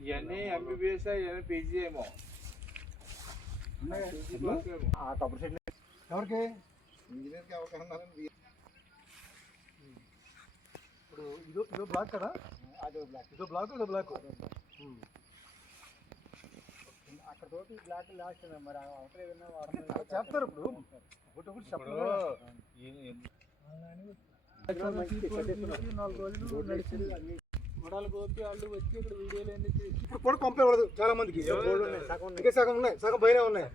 దానికి సెపరేట్ ఇవన్నీ ఎంబీబీఎస్ ఇవన్నీ పీజీ ఏమో పీజీ క్లాస్ ఏమో ఆ కొబ్బరి చెట్లు ఎవరికి ఇంజనీర్కి అవకాశం ఇప్పుడు ఇదో ఇదో బ్లాక్ కదా అదో బ్లాక్ ఇదో బ్లాక్ ఇదో బ్లాక్ అక్కడ తోటి బ్లాక్ లాస్ట్ మరి అవతల ఏదైనా అది చేస్తారు ఇప్పుడు ఒకటి ఒకటి ఇప్పుడు చెప్పలేదు నాలుగు రోజులు నడిచింది వడాలు గోపి వాళ్ళు వచ్చి ఇక్కడ వీడియోలు అన్ని ఇప్పుడు కూడా పంపేవాడు చాలా మందికి. ఇంకా సగం ఉన్నాయి సగం పైన ఉన్నాయి.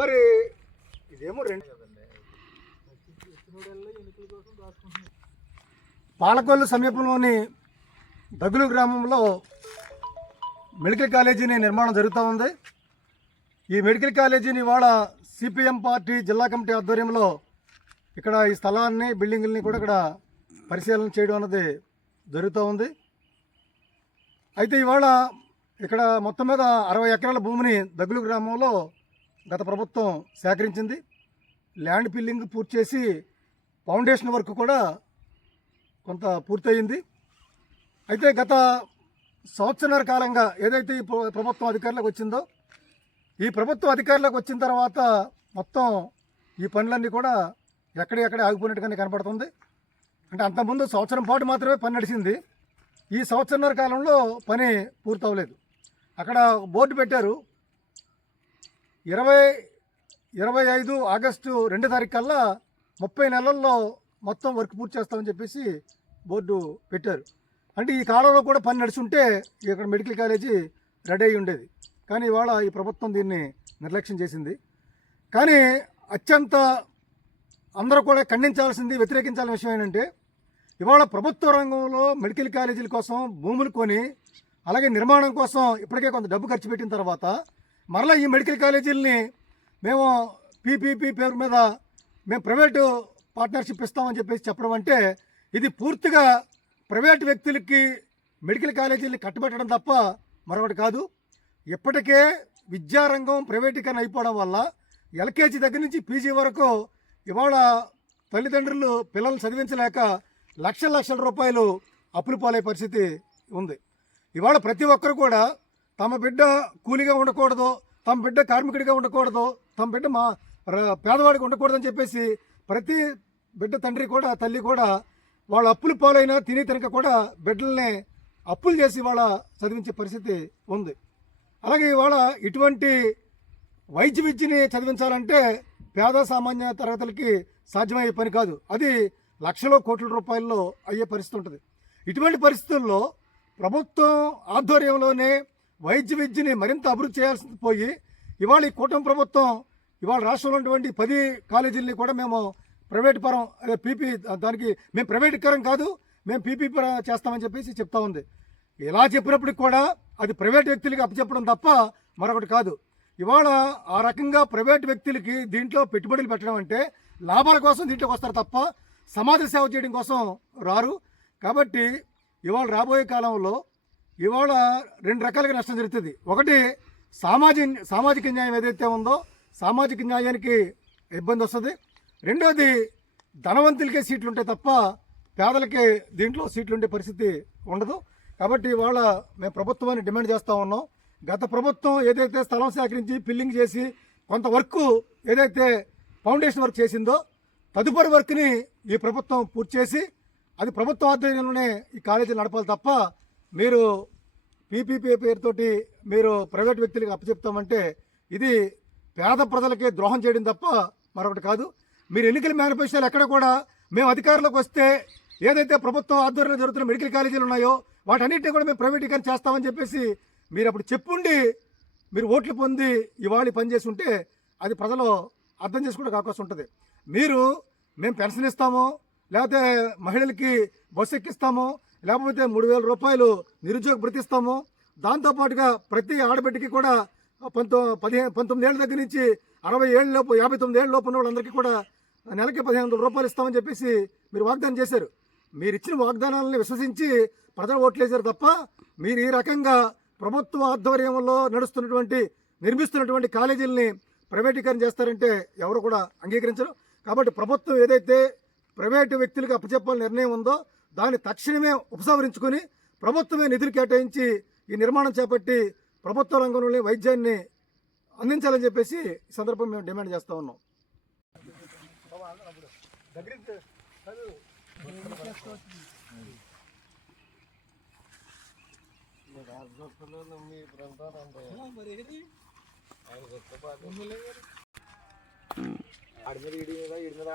మరి ఇదేమో రెండు పాలకొల్లు సమీపంలోని దగులు గ్రామంలో మెడికల్ కాలేజీని నిర్మాణం జరుగుతూ ఉంది. ఈ మెడికల్ కాలేజీని ఇవాళ సిపిఎం పార్టీ జిల్లా కమిటీ ఆధ్వర్యంలో ఇక్కడ ఈ స్థలాన్ని బిల్డింగుల్ని కూడా ఇక్కడ పరిశీలన చేయడం అన్నది జరుగుతూ ఉంది. అయితే ఇవాళ ఇక్కడ మొత్తం మీద అరవై ఎకరాల భూమిని దగ్గులు గ్రామంలో గత ప్రభుత్వం సేకరించింది. ల్యాండ్ పిల్లింగ్ పూర్తి చేసి ఫౌండేషన్ వర్క్ కూడా కొంత పూర్తయింది. అయితే గత సంవత్సరాల కాలంగా ఏదైతే ఈ ప్రభుత్వం అధికారులకు వచ్చిందో ఈ ప్రభుత్వం అధికారులకు వచ్చిన తర్వాత మొత్తం ఈ పనులన్నీ కూడా ఎక్కడెక్కడ ఆగిపోయినట్టుగానే కనపడుతుంది. అంటే అంతకుముందు సంవత్సరం పాటు మాత్రమే పని నడిచింది. ఈ సంవత్సరన్నర కాలంలో పని పూర్తవలేదు. అక్కడ బోర్డు పెట్టారు. ఇరవై ఇరవై ఐదు ఆగస్టు రెండు తారీఖు కల్లా ముప్పై నెలల్లో మొత్తం వర్క్ పూర్తి చేస్తామని చెప్పేసి బోర్డు పెట్టారు. అంటే ఈ కాలంలో కూడా పని నడుచుంటే ఇక్కడ మెడికల్ కాలేజీ రెడీ అయి ఉండేది. కానీ ఇవాళ ఈ ప్రభుత్వం దీన్ని నిర్లక్ష్యం చేసింది. కానీ అత్యంత అందరూ కూడా ఖండించాల్సింది వ్యతిరేకించాల్సిన విషయం ఏంటంటే ఇవాళ ప్రభుత్వ రంగంలో మెడికల్ కాలేజీల కోసం భూములు కొని అలాగే నిర్మాణం కోసం ఇప్పటికే కొంత డబ్బు ఖర్చు పెట్టిన తర్వాత మరలా ఈ మెడికల్ కాలేజీలని మేము పీపీపీ పేరు మీద మేము ప్రైవేటు పార్ట్నర్షిప్ ఇస్తామని చెప్పేసి చెప్పడం అంటే ఇది పూర్తిగా ప్రైవేట్ వ్యక్తులకి మెడికల్ కాలేజీలని కట్టబెట్టడం తప్ప మరొకటి కాదు. ఇప్పటికే విద్యారంగం ప్రైవేటీకరణ అయిపోవడం వల్ల ఎల్కేజీ దగ్గర నుంచి పీజీ వరకు ఇవాళ తల్లిదండ్రులు పిల్లలు చదివించలేక లక్షల లక్షల రూపాయలు అప్పులు పాలే పరిస్థితి ఉంది. ఇవాళ ప్రతి ఒక్కరు కూడా తమ బిడ్డ కూలిగా ఉండకూడదు తమ బిడ్డ కార్మికుడిగా ఉండకూడదు తమ బిడ్డ మా పేదవాడికి ఉండకూడదని చెప్పేసి ప్రతి బిడ్డ తండ్రి కూడా తల్లి కూడా వాళ్ళ అప్పులు పాలైనా తిని తినక కూడా బిడ్డల్ని అప్పులు చేసి వాళ్ళ చదివించే పరిస్థితి ఉంది. అలాగే ఇవాళ ఇటువంటి వైద్య విద్యని చదివించాలంటే పేద సామాన్య తరగతులకి సాధ్యమయ్యే పని కాదు. అది లక్షలో కోట్ల రూపాయల్లో అయ్యే పరిస్థితి ఉంటుంది. ఇటువంటి పరిస్థితుల్లో ప్రభుత్వం ఆధ్వర్యంలోనే వైద్య విద్యని మరింత అభివృద్ధి చేయాల్సి పోయి ఇవాళ ఈ కూటమి ప్రభుత్వం ఇవాళ రాష్ట్రంలో ఉన్నటువంటి పది కాలేజీలని కూడా మేము ప్రైవేట్ పరం అదే పీపీ దానికి మేము ప్రైవేటీకరం కాదు మేము పీపీ పరం చేస్తామని చెప్పేసి చెప్తా ఉంది. ఇలా చెప్పినప్పటికి కూడా అది ప్రైవేట్ వ్యక్తులకి అప్పచెప్పడం తప్ప మరొకటి కాదు. ఇవాళ ఆ రకంగా ప్రైవేట్ వ్యక్తులకి దీంట్లో పెట్టుబడులు పెట్టడం అంటే లాభాల కోసం దీంట్లోకి వస్తారు తప్ప సమాజ సేవ చేయడం కోసం రారు. కాబట్టి ఇవాళ రాబోయే కాలంలో ఇవాళ రెండు రకాలుగా నష్టం జరుగుతుంది. ఒకటి సామాజిక సామాజిక న్యాయం ఏదైతే ఉందో సామాజిక న్యాయానికి ఇబ్బంది వస్తుంది. రెండోది ధనవంతులకే సీట్లు ఉంటాయి తప్ప పేదలకే దీంట్లో సీట్లు ఉండే పరిస్థితి ఉండదు. కాబట్టి ఇవాళ మేము ప్రభుత్వాన్ని డిమాండ్ చేస్తూ ఉన్నాం. గత ప్రభుత్వం ఏదైతే స్థలం సేకరించి ఫిల్లింగ్ చేసి కొంత వర్క్ ఏదైతే ఫౌండేషన్ వర్క్ చేసిందో తదుపరి వర్క్ని ఈ ప్రభుత్వం పూర్తి చేసి అది ప్రభుత్వ ఆధ్వర్యంలోనే ఈ కాలేజీలు నడపాలి తప్ప మీరు పీపీపీ పేరుతోటి మీరు ప్రైవేట్ వ్యక్తులకు అప్పచెప్తామంటే ఇది పేద ప్రజలకే ద్రోహం చేయడం తప్ప మరొకటి కాదు. మీరు ఎన్నికల మేనిఫెస్టోలు ఎక్కడ కూడా మేము అధికారంలోకి వస్తే ఏదైతే ప్రభుత్వం ఆధ్వర్యంలో జరుగుతున్న మెడికల్ కాలేజీలు ఉన్నాయో వాటన్నిటిని కూడా మేము ప్రైవేటీకరణ చేస్తామని చెప్పేసి మీరు అప్పుడు చెప్పుండి మీరు ఓట్లు పొంది ఇవాళ పనిచేసి పని ఉంటే అది ప్రజలు అర్థం చేసుకోవడానికి అవకాశం ఉంటుంది. మీరు మేము పెన్షన్ ఇస్తాము లేకపోతే మహిళలకి బస్సు ఎక్కిస్తాము లేకపోతే మూడు వేల రూపాయలు నిరుద్యోగ భృతి దాంతోపాటుగా ప్రతి ఆడబిడ్డకి కూడా పంతొ పదిహేను పంతొమ్మిది ఏళ్ళ దగ్గర నుంచి అరవై ఏళ్ళ లోపు యాభై తొమ్మిది ఏళ్ళ లోపు ఉన్న వాళ్ళందరికీ కూడా నెలకి పదిహేను వందల రూపాయలు ఇస్తామని చెప్పేసి మీరు వాగ్దానం చేశారు. మీరు ఇచ్చిన వాగ్దానాలను విశ్వసించి ప్రజలు ఓట్లేశారు తప్ప మీరు ఈ రకంగా ప్రభుత్వ ఆధ్వర్యంలో నడుస్తున్నటువంటి నిర్మిస్తున్నటువంటి కాలేజీలని ప్రైవేటీకరణ చేస్తారంటే ఎవరు కూడా అంగీకరించరు. కాబట్టి ప్రభుత్వం ఏదైతే ప్రైవేటు వ్యక్తులకు అప్పచెప్పాలని నిర్ణయం ఉందో దాన్ని తక్షణమే ఉపసంహరించుకొని ప్రభుత్వమే నిధులు కేటాయించి ఈ నిర్మాణం చేపట్టి ప్రభుత్వ రంగంలోని వైద్యాన్ని అందించాలని చెప్పేసి ఈ సందర్భం మేము డిమాండ్ చేస్తా ఉన్నాం. మీద ఇడి మీద